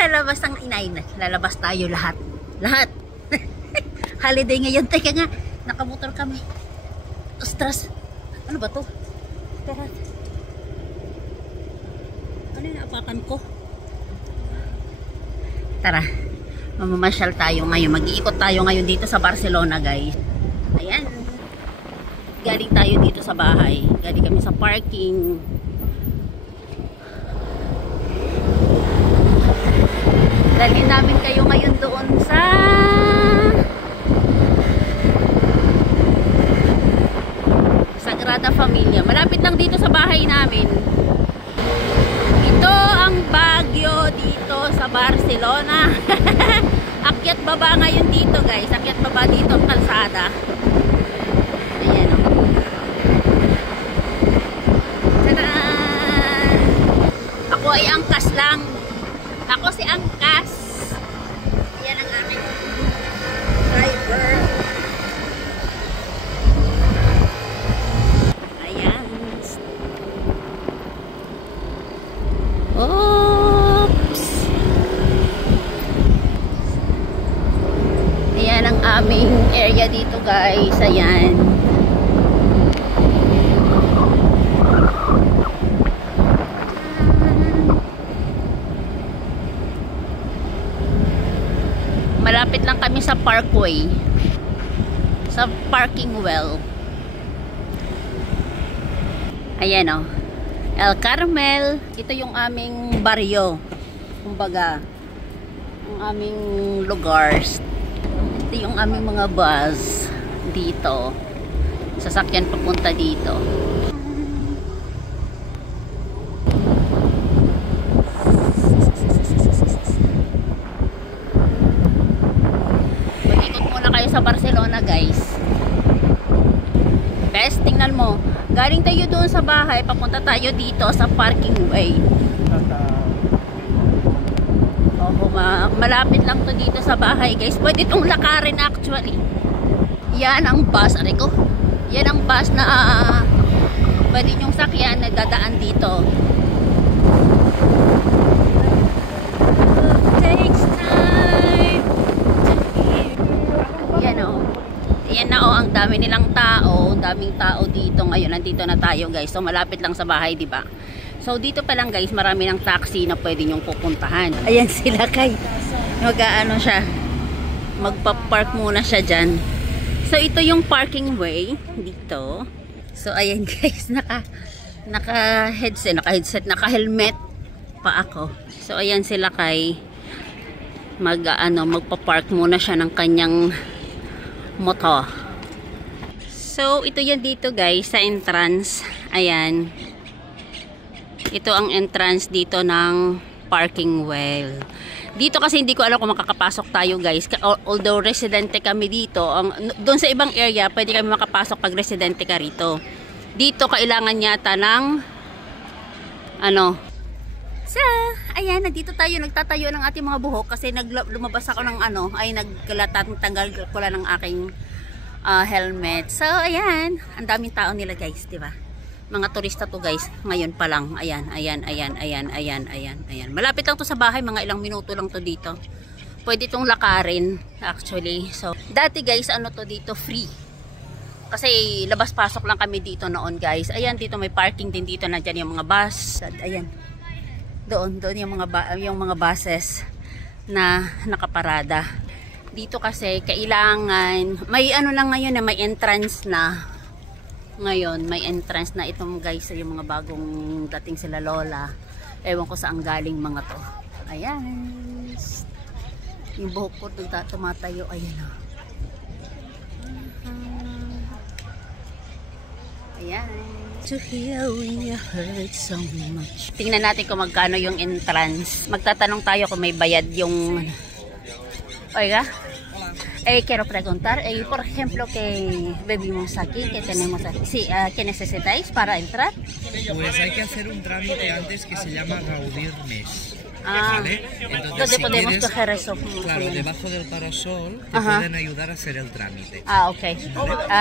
lalabas ang inay na. Lalabas tayo lahat. Lahat. Holiday ngayon. Teka nga, nakamotor kami. Ostras. Ano ba to? Tara. Ano yung naapakan ko? Tara. Mamamasyal tayo ngayon. Mag-iikot tayo ngayon dito sa Barcelona, guys. Ayan. Galing tayo dito sa bahay. Galing kami sa parking. Dalhin namin kayo ngayon doon sa Sagrada Familia. Malapit lang dito sa bahay namin. Ito ang Baguio dito sa Barcelona. Akyat baba ngayon dito, guys. Akyat baba dito ang kalsada. Ayan o. Tadaan! Ako ay angkas lang. Ako si Angkas. Yan ang aking driver. Ayan. Oops. Ayan ang aming area dito, guys. Ayan. Malapit lang kami sa parkway. Sa parking well. Ayan o. El Carmel. Ito yung aming baryo. Kumbaga, ang aming lugars. Ito yung aming mga bus dito. Sasakyan papunta dito. Sa Barcelona, guys. Best, tingnan mo. Galing tayo doon sa bahay, papunta tayo dito sa parking way. Malapit lang to dito sa bahay, guys. Pwede itong lakarin actually. Yan ang bus, aray ko. Yan ang bus na pwede nyong sakyan na dadaan dito. Takes time. Yan na ang dami nilang tao, daming tao dito ngayon. Nandito na tayo, guys. So malapit lang sa bahay, 'di ba? So dito pa lang, guys, marami ng taxi na pwede nyong pupuntahan. Ayan sila, kay. Mag-aano siya. Magpa-park muna siya diyan. So ito yung parking way dito. So ayan, guys, naka-headset, naka-helmet pa ako. So ayan sila, kay. Magpa-park muna siya ng kanyang motor. So ito yan dito, guys, sa entrance. Ayan. Ito ang entrance dito ng parking well. Dito kasi hindi ko alam kung makakapasok tayo, guys. Although residente kami dito, doon sa ibang area pwede kami makapasok pag residente ka rito. Dito kailangan yata ng So, ayan, nandito tayo, nagtatayo ng ating mga buhok kasi lumabas ako ng tanggal ko lang ng aking helmet. So, ayan, ang daming tao nila, guys, di ba? Mga turista to, guys, ngayon pa lang. Ayan. Malapit lang to sa bahay, mga ilang minuto lang to dito. Pwede itong lakarin, actually. So, dati, guys, to dito, free. Kasi labas-pasok lang kami dito noon, guys. Ayan, dito may parking din dito, nandiyan yung mga bus. Ayan. Doon yung mga buses na nakaparada. Dito kasi kailangan may lang ngayon na may entrance na. Ngayon may entrance na itong, guys, yung mga bagong dating sila lola. Ewan ko saan galing mga to. Ayan. Yung buhok ko tumatayo. Ayan o. Ayan. To heal when you hurt so much. Tingnan natin kung magkano yung entrance. Magtatanong tayo kung may bayad yung... Oiga? Quiero preguntar, por ejemplo, que bebimos aquí, que tenemos aquí, sí, ¿qué necesitáis para entrar? Pues hay que hacer un trámite antes que se llama Gaudir Mes. Ah, ¿Vale? Entonces, ¿dónde si podemos quieres, coger eso? claro, debajo del parasol te Ajá. pueden ayudar a hacer el trámite. Ah, ok.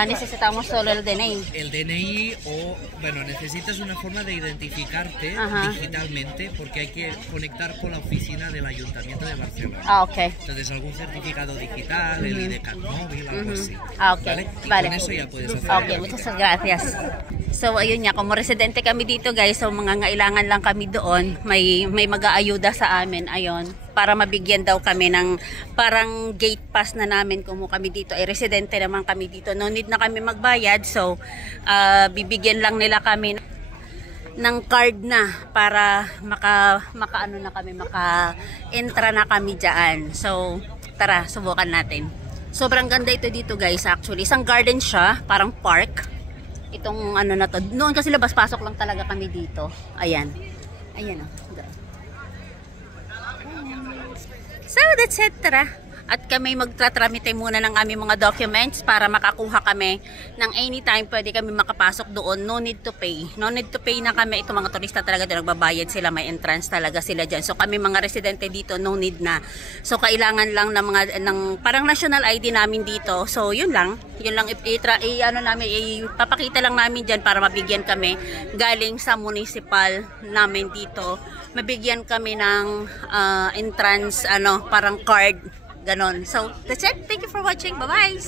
Necesitamos solo el DNI. El DNI o, bueno, necesitas una forma de identificarte Ajá. digitalmente porque hay que conectar con la oficina del Ayuntamiento de Barcelona. Ah, ok. Entonces algún certificado digital, el ID-Card móvil, algo así. Ah, ok. ¿Vale? Y Vale. con eso ya puedes hacer Ok, el trámite. muchas gracias. So, ayun nga, kung residente kami dito guys, so mga ngailangan lang kami doon, may mag-aayuda sa amin, ayun, para mabigyan daw kami ng parang gate pass na namin kung kami dito ay residente naman kami dito. No need na kami magbayad, so bibigyan lang nila kami ng card na para maka-ano na kami, maka-entra na kami diyan. So, tara, subukan natin. Sobrang ganda ito dito guys, actually. Isang garden siya, parang park. Itong ano na to. Noon kasi labas-pasok lang talaga kami dito. Ayan. Ayan o. So, that's it. Tara. At kami magtatramite muna ng aming mga documents para makakuha kami ng anytime pwede kami makapasok doon. No need to pay. No need to pay na kami. Itong mga turista talaga doon nagbabayad sila. May entrance talaga sila dyan. So kami mga residente dito, no need na. So kailangan lang ng parang national ID namin dito. So yun lang. Yun lang ipapakita lang namin dyan para mabigyan kami galing sa municipal namin dito. Mabigyan kami ng entrance parang card. Ganon. So, that's it. Thank you for watching. Bye-bye!